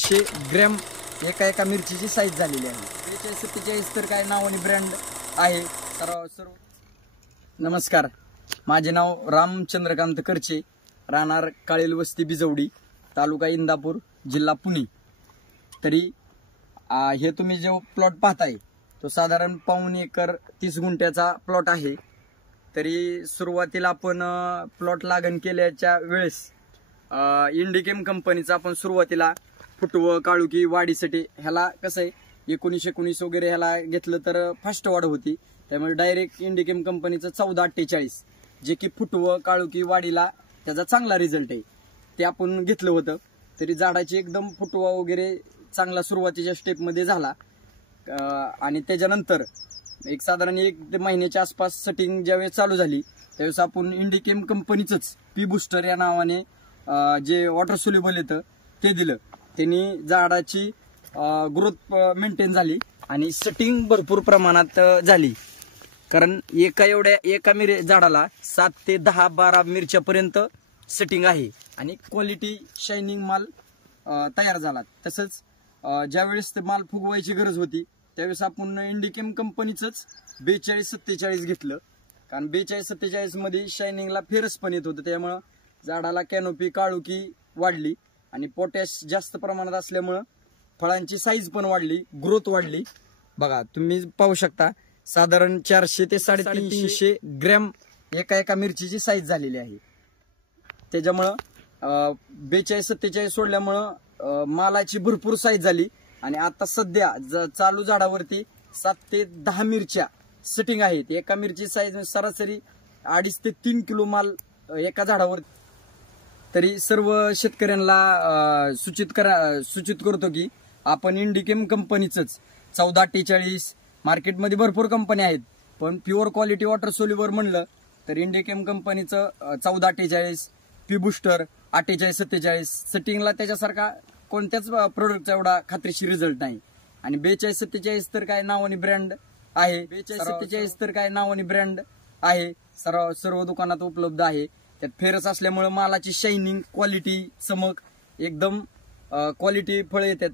350 gram एका मिरचीची size झालेली आहे। 42-47 तर काय नाव आणि ब्रँड आहे। सर्व नमस्कार, माझे नाव रामचंद्रकांत करचे, राहणार काळेल वस्ती बिजवडी, तालुका इंदापूर, जिल्हा पुणे। तरी हे तुम्ही जो प्लॉट पाहताय तो साधारण 1.5 एकर 30 गुंठ्याचा प्लॉट आहे। तरी सुरुवातीला आपण प्लॉट लागण केल्याच्या वेळेस इंडिकेम कंपनीचा आपण सुरुवातीला फुटवं काळुकी वाढीसाठी ह्याला कसं आहे 19-19 वगैरे ह्याला घेतलं तर फास्ट वाढ होती, त्यामुळे डायरेक्ट इंडिकेम कंपनीचं 1448 जे की फुटवं काळुकी वाढीला त्याचा चांगला रिझल्ट आहे ते आपण घेतलं होतं। तरी झाडाची एकदम फुटवा वगैरे चांगला सुरुवातीच्या स्टेपमध्ये झाला आणि त्याच्यानंतर एक साधारण 1 महिन्याच्या आसपास सेटिंग ज्यावेळेस चालू झाली त्यावेळेस आपण इंडिकेम कंपनीचंच पी बूस्टर या नावाने जे वॉटर सोल्युबल येतं ते दिलं। त्यांनी झाडाची ग्रोथ मेंटेन झाली आणि सेटिंग भरपूर प्रमाणात झाली, कारण एका झाडाला 7 ते 10-12 मिरच्यापर्यंत सेटिंग आहे आणि क्वालिटी शायनिंग माल तयार झाला। तसंच ज्यावेळेस ते माल फुगवायची गरज होती त्यावेळेस आपण इंडिकेम कंपनीचंच 42-47 घेतलं, कारण 42-47 मध्ये शायनिंगला फेरस पण येत होतं, त्यामुळं झाडाला कॅनोपी काळुकी वाढली आणि पोटॅश जास्त प्रमाणात असल्यामुळं फळांची साईज पण वाढली, ग्रोथ वाढली। बघा तुम्ही पाहू शकता साधारण 400 ते 350 ग्रॅम एका मिरचीची साईज झालेली आहे। त्याच्यामुळं 42-47 सोडल्यामुळं मालाची भरपूर साईज झाली आणि आता सध्या चालू झाडावरती 7 ते 10 मिरच्या सेटिंग आहेत। एका मिरची साईज सरासरी 2.5 ते 3 किलो माल एका झाडावर। तरी सर्व शेतकऱ्यांना सूचित करतो की आपण इंडिकेम कंपनीचंच 1448 मार्केटमध्ये भरपूर कंपन्या आहेत, पण प्युअर क्वालिटी वॉटर सोल्युबल म्हणलं तर इंडिकेम कंपनीचं 1448 पी बूस्टर 48-47 सेटिंगला त्याच्यासारखा कोणत्याच प्रोडक्टचा एवढा खात्रीशीर रिझल्ट नाही। आणि 42-47 तर काय नाव आणि ब्रँड आहे। 42-47 तर काय नाव आणि ब्रँड आहे, सर्व दुकानात उपलब्ध आहे। त्यात फेरस असल्यामुळे मालाची शायनिंग क्वालिटी चमक एकदम क्वालिटी फळ येतात।